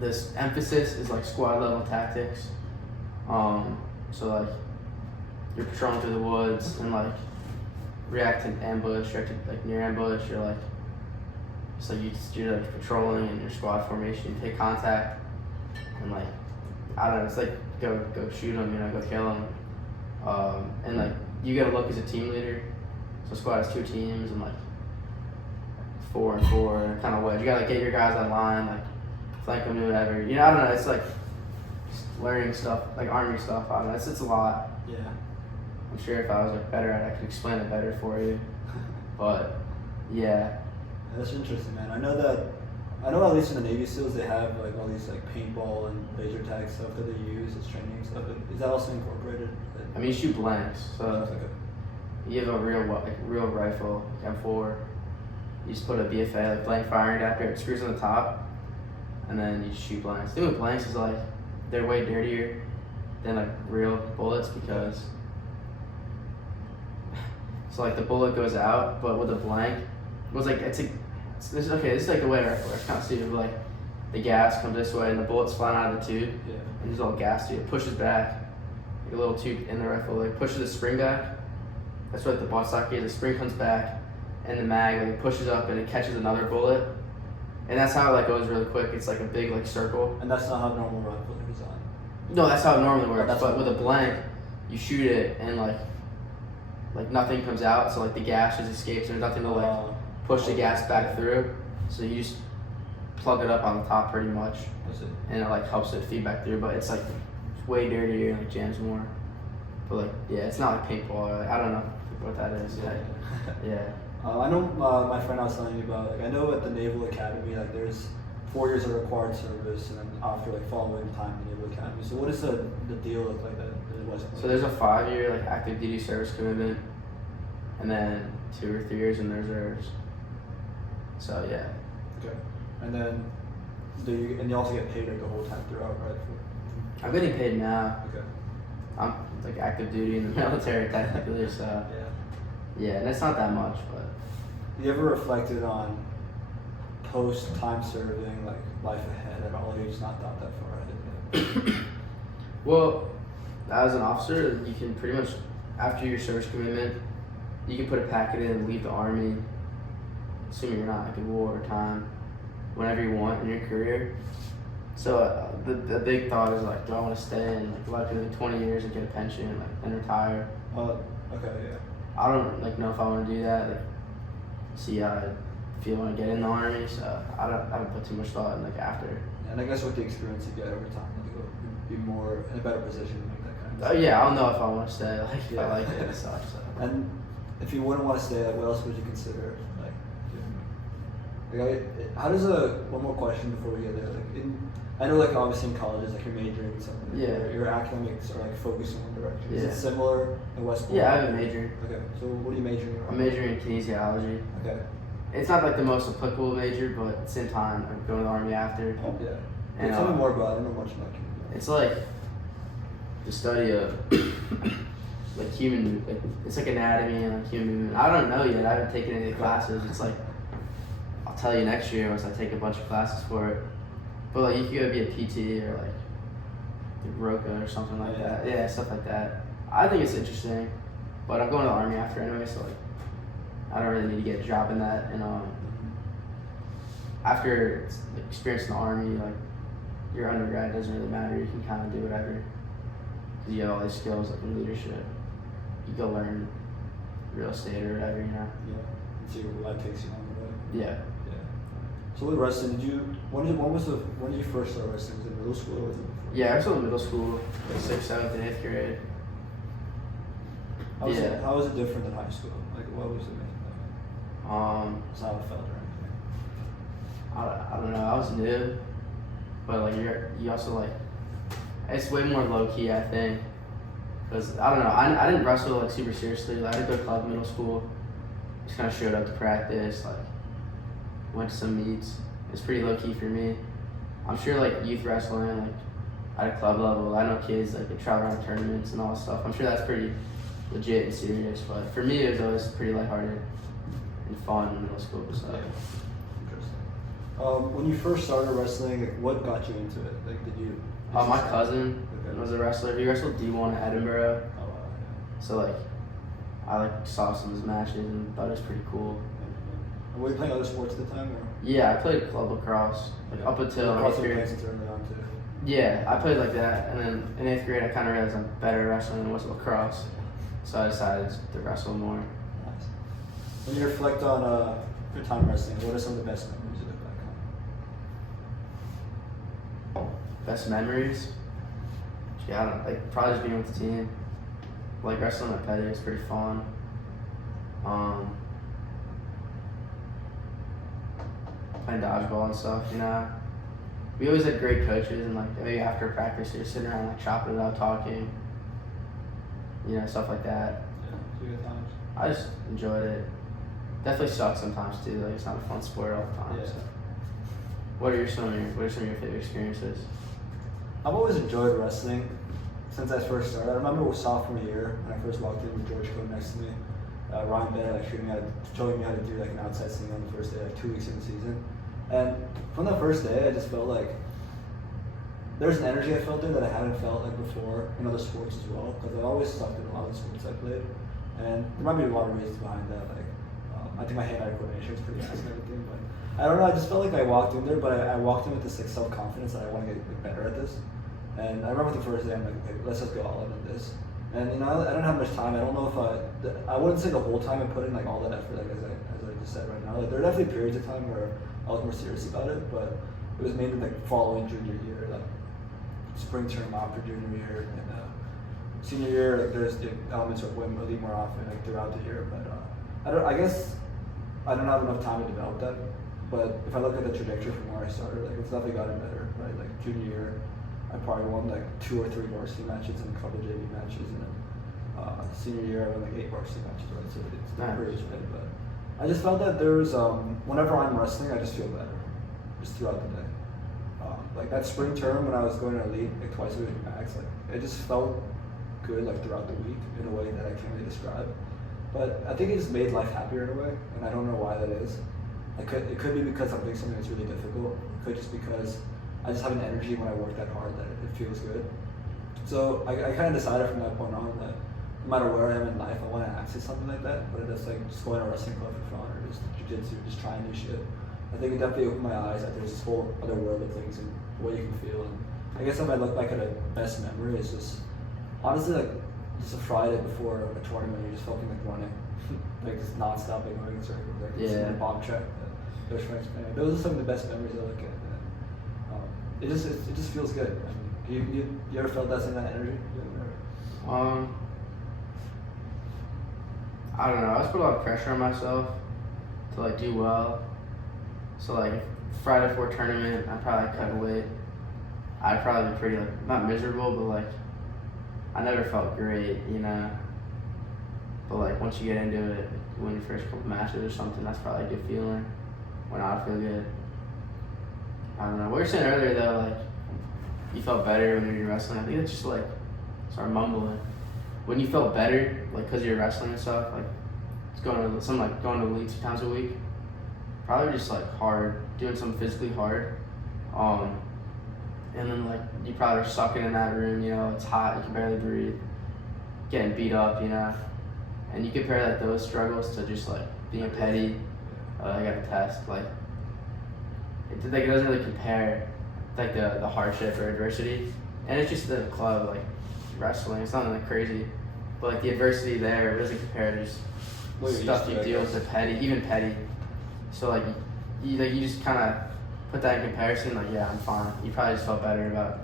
This emphasis is like squad level tactics. So like you're patrolling through the woods and like react to ambush, react to like near ambush, or like so you're like patrolling in your squad formation. You take contact and like I don't know. It's like go shoot them, go kill them. And like you gotta look as a team leader. So squad has 2 teams and like 4 and 4 kind of wedge. You gotta like get your guys on line, like flank them, do whatever. I don't know. It's like just learning stuff, like army stuff. I don't know. It's a lot. Yeah. I'm sure if I was like better at it, I could explain it better for you. But yeah. That's interesting, man. I know at least in the Navy SEALs they have like all these like paintball and laser tag stuff that they use as training stuff. Is that also incorporated? I mean, you shoot blanks, so Okay. you have a real rifle, like M4. You just put a BFA, like blank firing adapter, it screws on the top, and then you shoot blanks. The thing with blanks is like they're way dirtier than like real bullets because so like the bullet goes out, but with a blank, this is like the way rifle works, kind of stupid, but like the gas comes this way and the bullet's flying out of the tube, Yeah. and there's a little gas tube, it pushes back, like a little tube in the rifle, like pushes the spring back. That's what the buttstock is. The spring comes back, and the mag like pushes up and it catches another bullet, and that's how it like goes really quick. It's like a big like circle. And that's not how normal rifles are designed. No, that's how it normally works. That's But with a blank, you shoot it and like nothing comes out, so like the gas just escapes. There's nothing to like push the gas back through. So you just plug it up on the top pretty much, and it like helps it feed back through. But it's like way dirtier and like jams more. But like yeah, it's not like paintball. Or, like, I don't know what that is. Yeah. I know my friend I was telling you about, like I know at the Naval Academy, like there's 4 years of required service and then after like following time in the Naval Academy. So what does the deal look like that it wasn't? So there's a 5-year like active duty service commitment, and then 2 or 3 years in the reserves. So yeah. Okay. And then you also get paid like the whole time throughout, right? I'm getting paid now. Okay. I'm like active duty in the military technically, so yeah, and it's not that much, but. You ever reflected on post time serving, like life ahead at all? You're just not thought that far ahead yet? Well, as an officer, you can pretty much, after your service commitment, you can put a packet in and leave the Army, assuming you're not like in war or time, whenever you want in your career. So the big thought is like, do I want to stay in like 20 years and get a pension and retire? Okay, yeah. I don't like know if I want to do that. Like, see how I feel when I get in the Army. So I haven't put too much thought in like after. And I guess with the experience you get over time, you'll be more in a better position to make that kind of Oh yeah, I'll know if I want to stay. Like if I like it and such. So. And if you wouldn't want to stay, like what else would you consider? How does one more question before we get there? I know like obviously in colleges like you're majoring in something. Yeah. Your academics are like focused in one direction. Yeah. Is it similar in West Point? Yeah, I have a major. Okay. So what are you majoring in? I'm majoring in kinesiology. Okay. It's not like the most applicable major, but at the same time, I'm going to the Army after. Oh yeah. And, tell me more about it. I don't know much about kinesiology. It's like the study of like human, it's like anatomy and like human movement. I don't know yet. I haven't taken any classes. It's like I'll tell you next year once I take a bunch of classes for it. But like you could go be a PT or like Roca or something like that. Yeah, stuff like that. I think it's interesting, but I'm going to the Army after anyway, so like I don't really need to get a job in that. And after like, experience in the Army, like your undergrad doesn't really matter. You can kind of do whatever because you have all these skills like in leadership. You go learn real estate or whatever, Yeah. And see where that takes you on the way. Yeah. So with wrestling, when did you first start wrestling? Was it middle school or was it before? Yeah, I was in middle school, like 6th, 7th, and 8th grade. How was it different than high school? Like what was it? It's how it felt or anything. I don't know. I was new, but like you also like it's way more low key. I think because I don't know. I didn't wrestle like super seriously. Like, I didn't go to club in middle school. Just kind of showed up to practice. Like went to some meets. It's pretty low key for me. I'm sure like youth wrestling, like at a club level. I know kids like they travel around tournaments and all that stuff. I'm sure that's pretty legit and serious, but for me it was always pretty lighthearted and fun in middle school. So. Yeah. Interesting. When you first started wrestling, like, what got you into it? Like, did you? My cousin was a wrestler. He wrestled D1 at Edinburgh. Oh wow. Yeah. So like, I like saw some of his matches and thought it was pretty cool. And were you playing other sports at the time, or? Yeah, I played club lacrosse like up until Lacrosse 8th grade. since early on too. Yeah, I played like that, and then in 8th grade I kind of realized I'm better at wrestling than was lacrosse, so I decided to wrestle more. Nice. When you reflect on your time wrestling, what are some of the best memories you look back on? Best memories? Yeah, I don't like probably just being with the team. Like wrestling at Peddie was pretty fun. Playing dodgeball and stuff, you know. We always had great coaches, and like maybe after practice, you're sitting around like chopping it up, talking, you know, stuff like that. Yeah, good times. I just enjoyed it. Definitely sucks sometimes too. Like it's not a fun sport all the time. Yeah. So. What are some of your favorite experiences? I've always enjoyed wrestling since I first started. I remember it was sophomore year when I first walked in with George Code next to me. Ryan Bennett like showing me how to do like an outside swing on the first day, like 2 weeks in the season. And from the first day, I just felt like there's an energy I felt there that I hadn't felt like before in other sports as well. Because I've always sucked in a lot of the sports I played, and there might be a lot of reasons behind that. Like I think my hand-eye coordination is pretty nice and everything, but I don't know. I just felt like I walked in there, but I walked in with this like self-confidence that I want to get like, better at this. And I remember the first day, I'm like, okay, let's just go all in on this. And you know, I don't have much time. I don't know if I wouldn't say the whole time I put in like all that effort, like as I just said right now. Like there are definitely periods of time where I was more serious about it, but it was mainly like following junior year, like spring term after junior year, and senior year. Like there's the elements of win a little more often like throughout the year. But I guess I don't have enough time to develop that. But if I look at the trajectory from where I started, like it's definitely gotten better, right? Like junior year, I probably won like 2 or 3 varsity matches and a couple JV matches, and then senior year I won like 8 varsity matches, right? So it's not pretty good, but I just felt that there's whenever I'm wrestling, I just feel better, just throughout the day. Like that spring term when I was going to elite like twice a week max, like it just felt good like throughout the week in a way that I can't really describe. But I think it just made life happier in a way, and I don't know why that is. It could be because I'm doing something that's really difficult. It could just because I just have an energy when I work that hard that it feels good. So I kind of decided from that point on that no matter where I am in life, I want to access something like that. Whether that's like just going to a wrestling club for fun or just jiu-jitsu, just trying new shit. I think it definitely opened my eyes that there's this whole other world of things and what you can feel. And I guess if I look back at a best memory, it's just honestly like just a Friday before a tournament, you're just fucking like running, like just non-stop like going in circles, like Yeah. the bomb track. Those are some of the best memories I look at. It just feels good. I mean, you ever felt that in that energy? I don't know. I just put a lot of pressure on myself to like do well. So like Friday before tournament, I probably cut weight. I'd probably be pretty like not miserable, but like I never felt great, you know. But like once you get into it, you win your first couple matches or something, that's probably a good feeling. When I feel good. I don't know. What you were saying earlier though, like you felt better when you were wrestling. I think it's just like start mumbling. When you felt better, like because you're wrestling and stuff, like it's going to the league 2 times a week. Probably just like hard, doing something physically hard. And then like you probably are sucking in that room, you know, it's hot, you can barely breathe, getting beat up, you know. And you compare like those struggles to just like being a Peddie. I got a test, like it doesn't really compare like the hardship or adversity, and it's just the club like wrestling. It's not like crazy, but like the adversity there it doesn't compare to just stuff you deal with Peddie, even Peddie. So like you just kind of put that in comparison. Like yeah, I'm fine. You probably just felt better about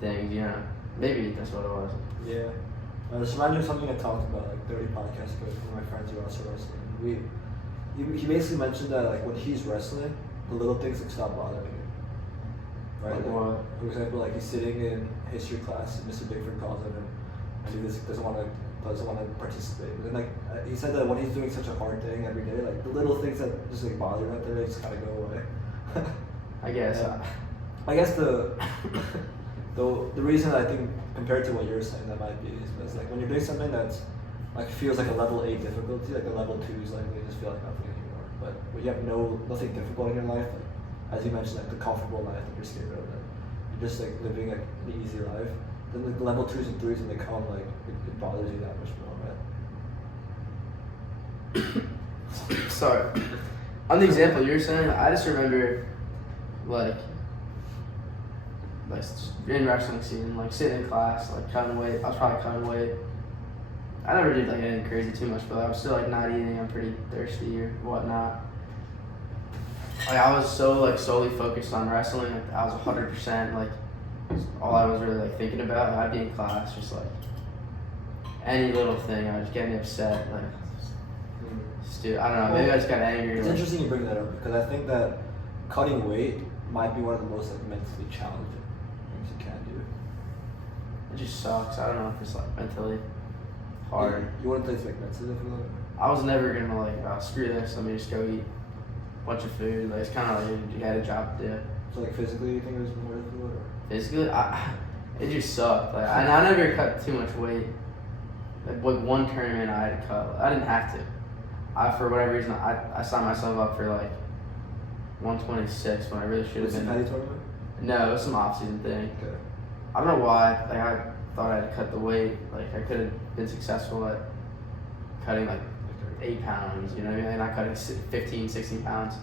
things, you know. Maybe that's what it was. Yeah, just imagine something I talked about like 30 podcasts ago with one of my friends who also wrestling. He basically mentioned that like when he's wrestling, the little things like stop bothering him. Right? Like, for example, like he's sitting in history class and Mr. Bigford calls him and he just doesn't want to participate. And like he said that when he's doing such a hard thing every day, like the little things that just like bother him out there, they just kind of go away. I guess. I guess the Though the reason I think compared to what you're saying that might be is because like when you're doing something that's like feels like a level 8 difficulty, like the level 2s like they just feel like nothing anymore. But when you have nothing difficult in your life, like as you mentioned, like the comfortable life that you're scared of, and you're just like living like the easy life. Then the level 2s and 3s when they come, like it bothers you that much more, right? Sorry. On the example you were saying, I just remember like in wrestling season, like sitting in class, like cutting weight. I was probably cutting weight. I never did like anything crazy too much, but I was still like not eating. I'm pretty thirsty or whatnot. Like I was so like solely focused on wrestling. Like I was 100%. Like all I was really like thinking about. I'd be in class, just like any little thing, I was getting upset. Like, dude, I don't know. Maybe I just got angry. It's like, interesting you bring that up because I think that cutting weight might be one of the most like mentally challenging things you can do. it just sucks. I don't know if it's like mentally hard. You wouldn't think it's like mentally difficult? I was never gonna like, oh, screw this. Let me just go eat a bunch of food. Like it's kind of like you had a job to do. So like physically, you think it was more difficult? Or? Physically, it just sucked. Like I never cut too much weight. Like one tournament I had to cut. I didn't have to. For whatever reason, I signed myself up for like 126 when I really should have been. Was it Peddie tournament? No, it was some off-season thing. Okay. I don't know why. Like I thought I had to cut the weight. Like I could have been successful at cutting like 8 pounds. You know what I mean? Not cutting 15, 16 pounds,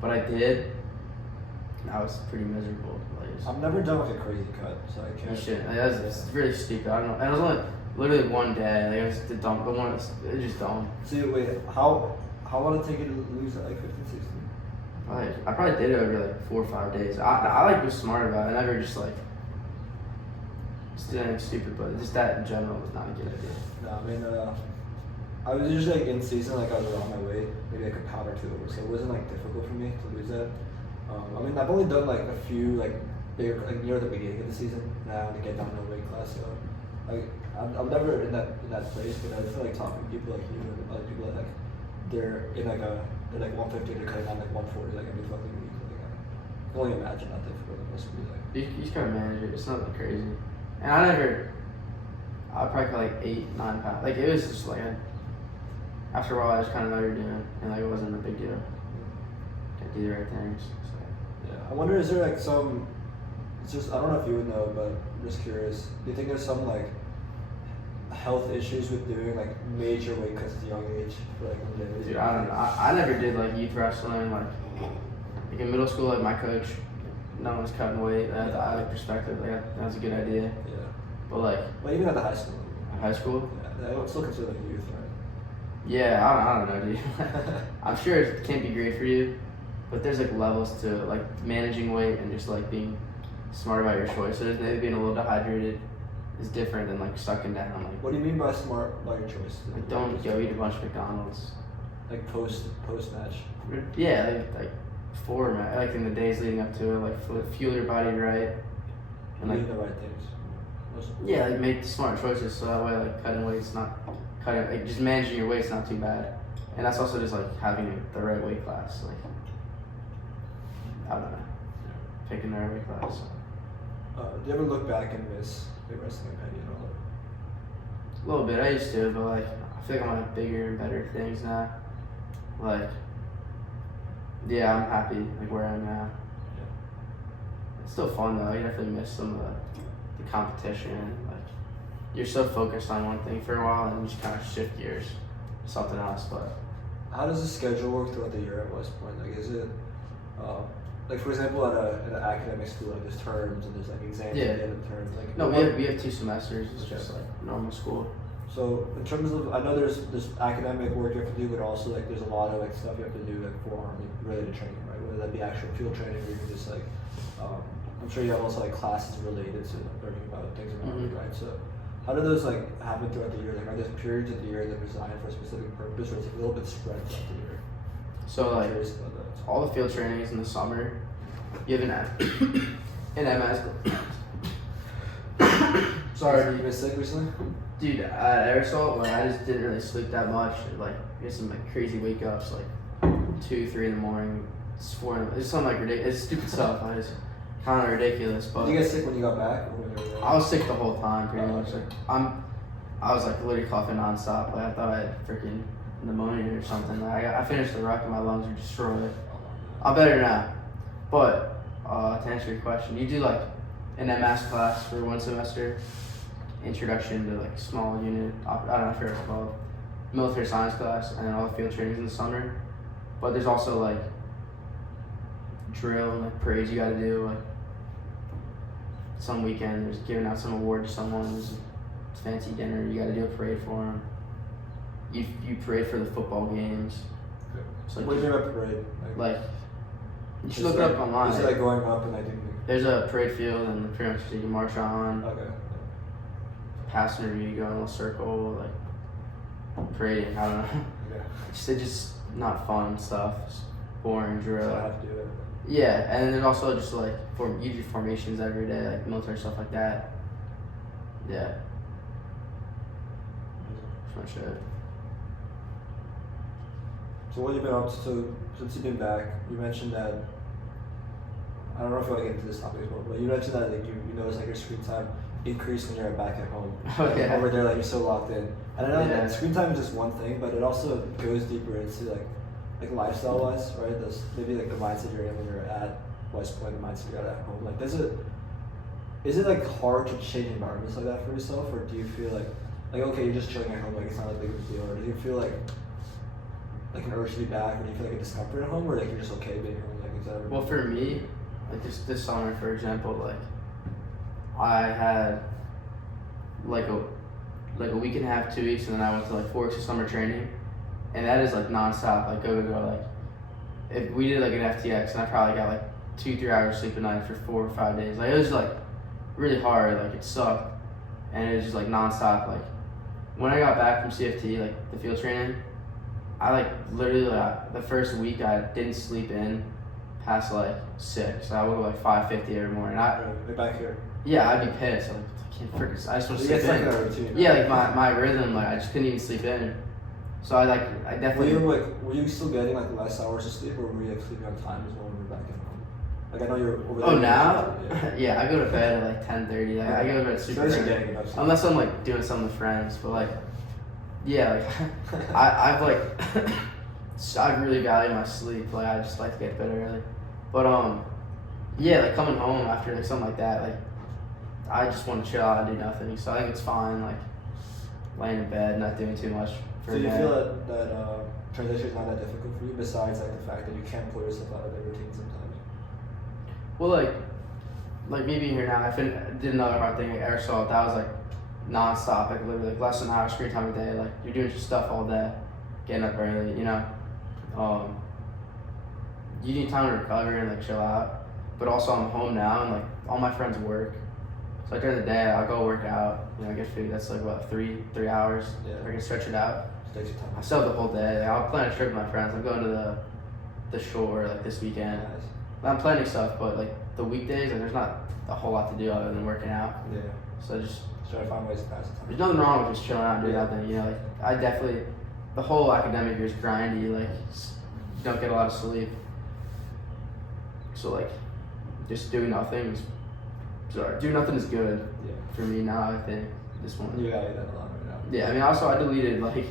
but I did. I was pretty miserable. Like, I've never done like a crazy cut, so I can't. You shouldn't. Like, that was really stupid. I don't know. And it was only literally one day. Like it was the dumb. The one. It was just dumb. So wait, how long did it take you to lose at like 15, 16? I probably did it over like 4 or 5 days. I like was smart about it. I never just like did anything stupid, but just that in general was not a good idea. No, I mean, I was usually like in season, like I was around my weight, maybe like a pound or 2 over, so it wasn't like difficult for me to lose that. I mean, I've only done like a few like bigger, like near the beginning of the season now to get down to weight class. So like I'm never in that place, but I feel like talking to people like you and other people that like they're in like they're like 150, they're cutting down like 140 like every fucking week. Like I can only imagine how difficult it must be. Like You just gotta manage it. It's nothing crazy. And I probably cut like 8, 9 pounds. Like it was just like after a while I just kind of know what you're doing, and like it wasn't a big deal. Can't do the right things. So. yeah, I wonder is there like some? It's just I don't know if you would know, but I'm just curious. Do you think there's some like health issues with doing like major weight cuts at a young age for like longevity? Dude, I don't know. I never did like youth wrestling. Like in middle school, like my coach, no one was cutting weight. I like perspective. Like that was a good idea. Yeah. But like. Well, even at the high school. High school. Yeah, I would still consider like youth, right? Yeah, I don't know, dude. I'm sure it can't be great for you, but there's like levels to it, like managing weight and just like being smart about your choices. Maybe being a little dehydrated is different than like sucking down. Like, what do you mean by smart about your choice? Like don't go eat a bunch of McDonald's. Like post match. Yeah, like like in the days leading up to it, like fuel your body right. And like the right things. Yeah, like make smart choices so that way like cutting weight's not cutting, like just managing your weight's not too bad. And that's also just like having the right weight class. Like I don't know, picking the right weight class. Do you ever look back and miss big wrestling at Peddie at all? A little bit, I used to, but like I feel like I'm on bigger and better things now. Like, yeah, I'm happy like where I am now. Yeah. It's still fun though. You definitely miss some of the competition. Like you're so focused on one thing for a while, and you just kind of shift gears to something else. But how does the schedule work throughout the year at West Point? Like, is it like for example at an academic school, like there's terms and there's like exams at the end of the terms. Like no, we have 2 semesters. It's just like normal school. So in terms of, I know there's academic work you have to do, but also like there's a lot of like stuff you have to do like for Army related training, right? Whether that be actual field training or even just like, I'm sure you have also like classes related to learning about things around you, right? So how do those like happen throughout the year? Like are there periods of the year that are designed for a specific purpose, or is it a little bit spread throughout the year? So like all the field training is in the summer. You have an MS. Sorry. You been sick recently? Dude, at aerosol, like I just didn't really sleep that much. Like get some like crazy wake ups, like 2, 3 in the morning. It's 4. It's something like ridiculous. It's stupid stuff. I just kind of ridiculous. But Did you get sick when you got back? Or when you were there? I was sick the whole time, pretty Oh, much. okay. Like I was like literally coughing nonstop. Like I thought I had freaking pneumonia or something. Like, I finished the ruck and my lungs were destroyed. I'm better now. But to answer your question, you do like an MS class for 1 semester, introduction to like small unit. I don't know if you're called military science class, and then all the field trainings in the summer. But there's also like drill and like parades you got to do. Like some weekend, there's giving out some award to someone. There's a fancy dinner. You got to do a parade for them. You parade for the football games. So What do you mean by parade? like you should look it up online. Is it like going up and like doing? There's a parade field and pretty much you can march on, Okay. pass interview, you go in a little circle, like parading. I don't know. Okay. It's just not fun stuff. It's boring drill. So I have to do it. Yeah, and then there's also just like you do formations every day, like military stuff like that. Yeah, pretty much it. So what have you been up to? So since you've been back, you mentioned that. I don't know if you want to get into this topic as well, but you mentioned that like, you notice like your screen time increase when you're back at home. Oh, yeah. Over there, like you're so locked in. And I know Yeah. that screen time is just one thing, but it also goes deeper into like lifestyle wise, right? There's maybe like the mindset you're in when you're at West Point, the mindset you're at home. Like, is it like hard to change environments like that for yourself, or do you feel like okay, you're just chilling at home, like it's not a big of a deal, or do you feel like an urge to be back, or do you feel like a discomfort at home, or like you're just okay being home? Like, is that ever? Well, for me, like this summer, for example, like I had like a week and a half, 2 weeks, and then I went to like 4 weeks of summer training, and that is like nonstop, like go. Like if we did like an FTX, and I probably got like 2-3 hours sleep a night for 4 or 5 days. Like it was like really hard, like it sucked, and it was just like nonstop. Like when I got back from CFT, like the field training, I like literally like the first week I didn't sleep in past like 6. So I woke up like 5:50 every morning. Right back here. Yeah, I'd be pissed. Like I can't freaking. I just want to You sleep get stuck in. in a routine. Yeah, like my rhythm, like I just couldn't even sleep in. So I definitely. Were you still getting like less hours of sleep, or were you like sleeping on time as well when you were back at home? Like I know you're over there. Oh, now? Yeah. Yeah, I go to bed at like 10:30. Like, I go to bed super So that's early. your getting enough sleep. Unless I'm like doing something with friends, but like, yeah, like I've like I really value my sleep. Like I just like to get to bed early, but yeah, like coming home after like something like that, like I just want to chill out and do nothing. So I think it's fine, like laying in bed, not doing too much. For So a you day. feel that transition is not that difficult for you, besides like the fact that you can't pull yourself out of the routine sometimes. Well, like me being here now, did another hard thing at airsoft. That was like nonstop, like literally like less than an hour screen time a day. Like you're doing your stuff all day, getting up early, you know. You need time to recover and like chill out. But also I'm home now and like all my friends work. So like during the day I'll go work out, you know, get food. That's like what, 3 hours. Yeah. I can stretch it out. It takes your time. I still have the whole day. Like, I'll plan a trip with my friends. I'm going to the shore like this weekend. Nice. I'm planning stuff, but like the weekdays, like there's not a whole lot to do other than working out. Yeah. So just Try to find ways to pass the time. there's nothing wrong with just chilling out and doing Yeah. nothing. You know, like I definitely the whole academic year is grindy. Like you don't get a lot of sleep. So like just doing nothing is doing nothing is good Yeah. for me now. I think this one. You value that a lot right now. Yeah, I mean also I deleted like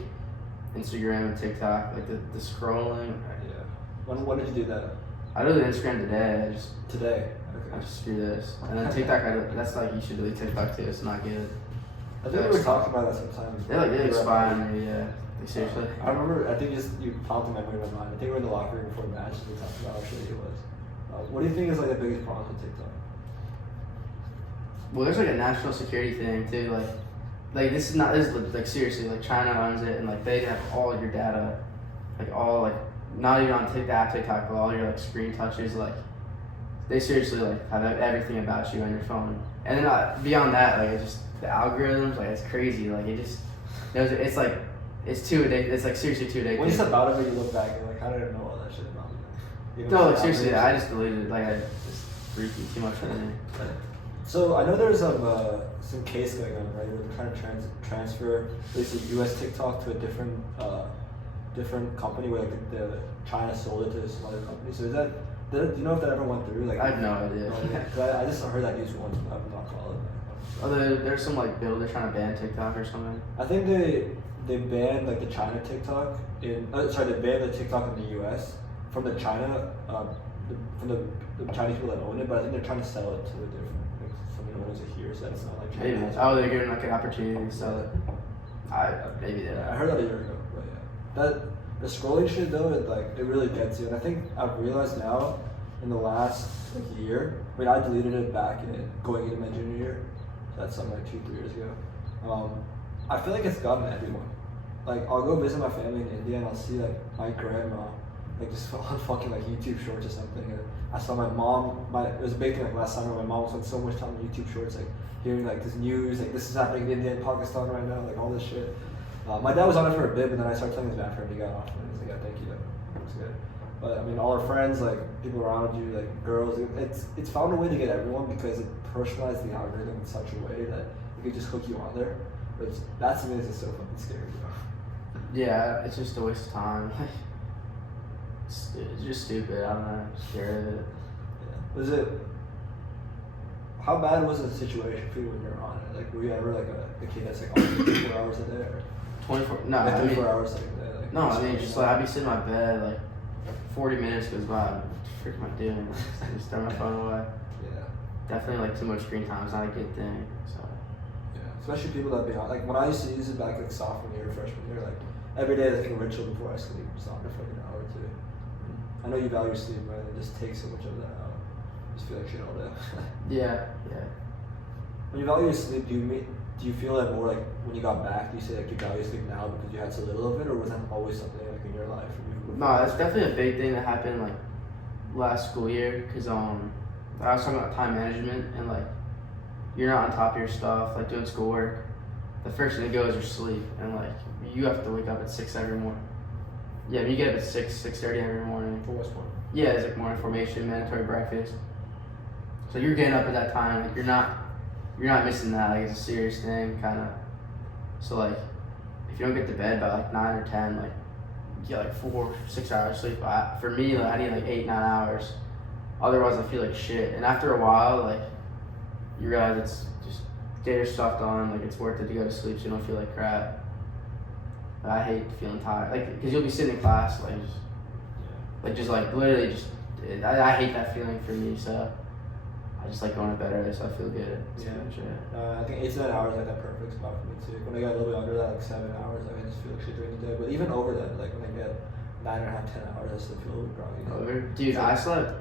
Instagram and TikTok, like the scrolling. Yeah. When did you do that? I deleted Instagram today. Today. I Okay. just screw this. And then TikTok, that's like you should delete TikTok too. It's not good. I think we were talking about that sometimes. They like they expire on me. Yeah. Like, seriously. I remember. I think you popped a memory in my mind. I think we were in the locker room before the match and we talked about how shitty it was. What do you think is like the biggest problem with TikTok? Well, there's like a national security thing too. Like this is like seriously, like China owns it and like they have all your data, like all like not even on TikTok, but all your like screen touches, like they seriously like have everything about you on your phone. And then beyond that, like it's just the algorithms, like it's crazy. Like it just it's like it's too addictive. It's like seriously too addictive. When you step out of it, you look back and you're like, how did I know all that shit about me? You know, No, like the seriously, algorithms. I just deleted it. Like I just freaky too much for me. So I know there's some case going on, right? Where they're trying to transfer basically U.S. TikTok to a different company where like the China sold it to some other company. So is that Do you know if that ever went through? Like, I have no idea. Cause I just heard that news once, but I've not followed that. Oh, there's some like bill they're trying to ban TikTok or something. I think they banned like the China TikTok they banned the TikTok in the U.S. from the China from the Chinese people that own it, but I think they're trying to sell it to a different someone who owns it here, so it's not like China. Maybe. Oh, they're giving like an opportunity to sell it. Maybe they're. Yeah, I heard that a year ago, but yeah, the scrolling shit though, it really gets you, and I think I've realized now in the last year. I mean, I deleted it back going into my junior year. So that's something like 2-3 years ago. I feel like it's gotten everyone. Like, I'll go visit my family in India and I'll see like my grandma like just on fucking like YouTube Shorts or something. And I saw my mom. It was a big thing like last summer. My mom spent so much time on YouTube Shorts, like hearing like this news, like this is happening in India and Pakistan right now, like all this shit. My dad was on it for a bit, but then I started telling his bad friend he got off, and he's like, "Yeah, thank you, that's good." But I mean, all our friends, like people around you, like girls, it's found a way to get everyone because it personalized the algorithm in such a way that it could just hook you on there. But that to me is just so fucking scary, bro. Yeah, it's just a waste of time. It's just stupid. I'm not scared of it. Yeah. Was it? How bad was the situation for you when you were on it? Like, were you ever like a kid that's like on 24 hours a day? Or 24? No, like 24 I mean, hours like a day. Like, no, I mean just like I'd be sitting in my bed like 40 minutes goes by. What the frick am I doing? Just throw my phone away. Yeah. Definitely like too much screen time is not a good thing. So. Yeah. Especially people that be on. Like when I used to use it back like sophomore year, freshman year, like every day it's like a ritual before I sleep. It's on for like an hour or two. I know you value sleep, right? It just takes so much of that out. I just feel like shit all day. Yeah. When you value sleep, do you feel like more like when you got back, do you say like you value sleep now because you had so little of it, or was that always something like in your life? No, that's definitely a big thing that happened like last school year because I was talking about time management and like you're not on top of your stuff like doing schoolwork. The first thing that goes is your sleep and like you have to wake up at 6 every morning. Yeah, you get up at 6:30 every morning. For what's more? Yeah, it's like morning formation, mandatory breakfast. So you're getting up at that time. Like you're not missing that. Like it's a serious thing, kind of. So like, if you don't get to bed by like 9 or 10, like you get like 4-6 hours sleep. For me, like I need like 8-9 hours. Otherwise, I feel like shit. And after a while, like you realize it's just get your stuff done. Like it's worth it to go to sleep so you don't feel like crap. But I hate feeling tired. Like because you'll be sitting in class like literally just. I hate that feeling for me. So. I just like going to bed early, so I feel good. I think 8 to 9 hours is like that perfect spot for me too. When I get a little bit under that, like 7 hours, like I just feel like shit during the day. But even over that, like when I get 9.5, 10 hours, I still feel a little groggy. Over? Dude, I slept.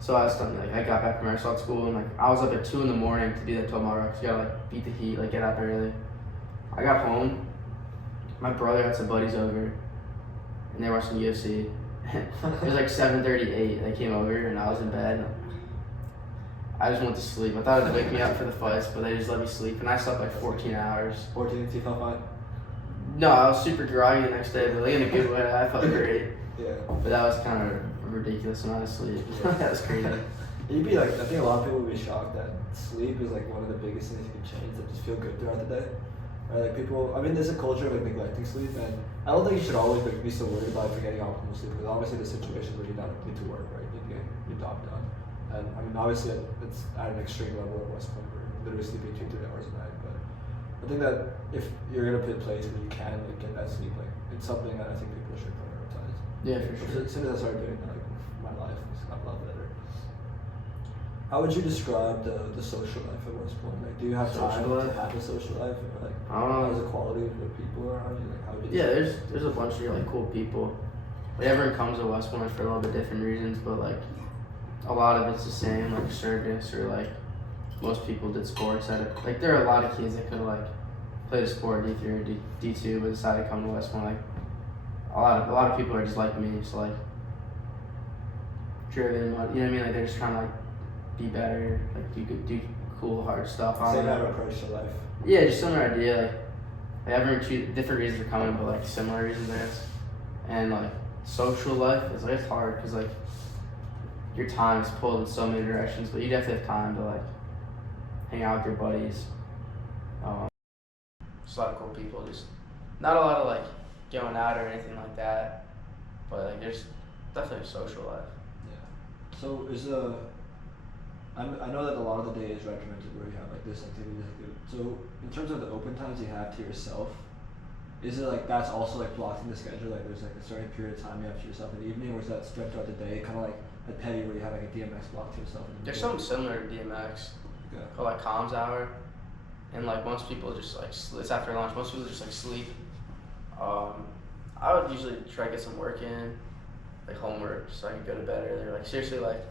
So I slept like I got back from airsoft school and like I was up at 2 in the morning to do that 12-mile Rucks. You gotta like beat the heat, like get up early. I got home. My brother had some buddies over, and they were watching UFC. It was like 7:38. They came over and I was in bed. I just went to sleep. I thought it would wake me up for the fights, but they just let me sleep, and I slept like 14 hours. 14, so you felt fine? No, I was super groggy the next day, but like in a good way. I felt great. Yeah. But that was kind of ridiculous when I was asleep. That was crazy. You'd be like, I think a lot of people would be shocked that sleep is like one of the biggest things you can change that just feel good throughout the day. Right? Like people, I mean, there's a culture of like neglecting sleep, and I don't think you should always be so worried about forgetting optimal sleep because obviously there's situations where you don't need to work, right? You need to get your job done. And I mean, obviously, it's at an extreme level at West Point where you're literally sleeping 2-3 hours a night. But I think that if you're in a place where you can like, get that sleep, like it's something that I think people should prioritize. Yeah, for sure. As soon as I started doing that, like my life got a lot better. How would you describe the social life at West Point? Like, do you have time to have a social life? Or, like, how's the quality of the people around you? Like, how would you? Yeah, there's a bunch of really cool people. Like everyone comes to West Point for a little bit different reasons, but like. A lot of it's the same, like service or like most people did sports at it. Like there are a lot of kids that could like play the sport D3 or D2 but decided to come to West Point. Like a lot of people are just like me, so like driven, you know what I mean? Like they're just trying to like be better, like do cool hard stuff. Same kind of approach to life. Yeah, just similar idea. Like everyone different reasons for coming, but like similar reasons I guess. And like social life is like it's hard because like. Your time is pulled in so many directions, but you definitely have time to like hang out with your buddies. Just a lot of cool people. Just not a lot of like going out or anything like that, but like there's definitely a social life. Yeah. So is I know that a lot of the day is regimented where you have like this activity, this activity. So in terms of the open times you have to yourself, is it like that's also like blocked in the schedule? Like there's like a certain period of time you have to yourself in the evening, or is that spread throughout the day? Kind of like at Peddie where you have like a DMX block to yourself. There's something similar to DMX called like comms hour, and like most people just like it's after lunch. Most people just like sleep. I would usually try to get some work in, like homework, so I could go to bed earlier. Like seriously, like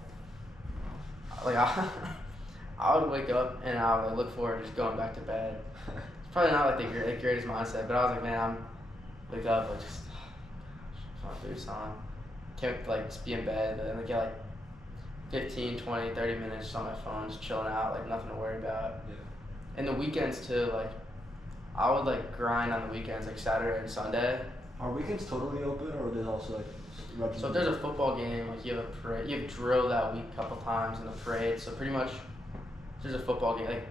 I would wake up and I would like, look forward to just going back to bed. It's probably not like the greatest mindset, but I was like, man, I'm wake up, like just want to do something. Can't like just be in bed and then get like 15, 20, 30 minutes just on my phone, just chilling out, like nothing to worry about. Yeah. And the weekends too, like I would like grind on the weekends, like Saturday and Sunday. Are weekends totally open, or there's also like? So if there's a football game, like you have a parade, you have drill that week a couple times in the parade. So pretty much, if there's a football game, like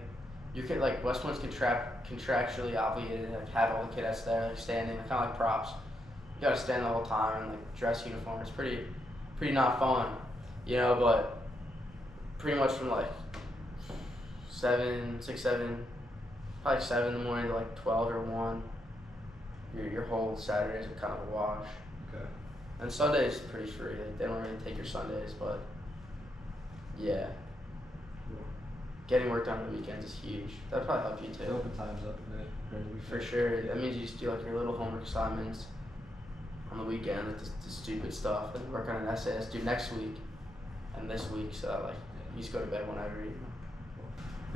you could like West Point's contractually obligated to like have all the cadets there, like standing, like, kind of like props. You gotta stand the whole time and like dress uniform. It's pretty not fun, you know. But pretty much from like 7, probably 7 in the morning to like 12 or 1. Your whole Saturdays are kind of a wash. Okay. And Sundays pretty free. Like, they don't really take your Sundays, but yeah. Cool. Getting work done on the weekends is huge. That'd probably help you too. The open time's up during the weekend. For sure. That means you just do like your little homework assignments on the weekend, like the stupid stuff, and work on an essay that's due next week and this week. So like you just go to bed whenever you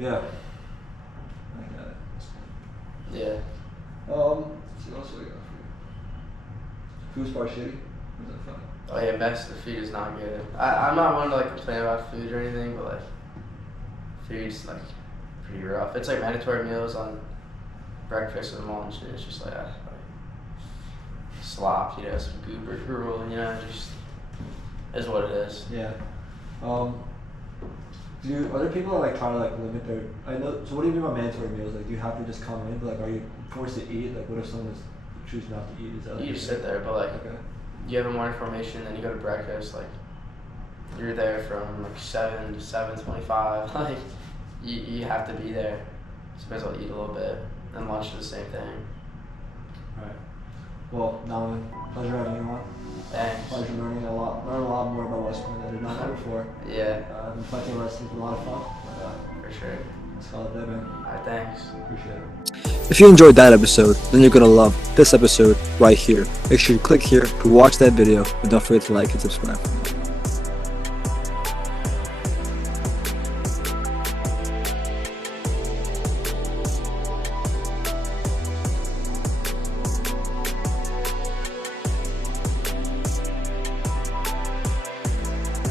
know. Yeah. I got it. Yeah. Let's see what else we got for you. Food's probably shitty. Or is that fun? Oh yeah, best. The food is not good. I'm not one to like complain about food or anything, but like food's like pretty rough. It's like mandatory meals on breakfast and lunch, and it's just like slop, you know, some goober gruel, you know, just is what it is. Yeah. Are there people that like try to like limit their? I know. So what do you mean by mandatory meals? Like, do you have to just come in? But like, are you forced to eat? Like, what if someone is choosing not to eat? Is that like You just sit there, but like you have more information, then you go to breakfast. Like you're there from like 7 to 7:25. Like you have to be there. So you might as well eat a little bit, and lunch is the same thing. Alright. Well, Donovan, pleasure having you on. Thanks. Pleasure learning a lot more about West Point that I did not know before. Yeah. I've been plenty of wrestling, a lot of fun. But, for sure. let's call it there, man. Alright, thanks. Appreciate it. If you enjoyed that episode, then you're gonna love this episode right here. Make sure you click here to watch that video, and don't forget to like and subscribe.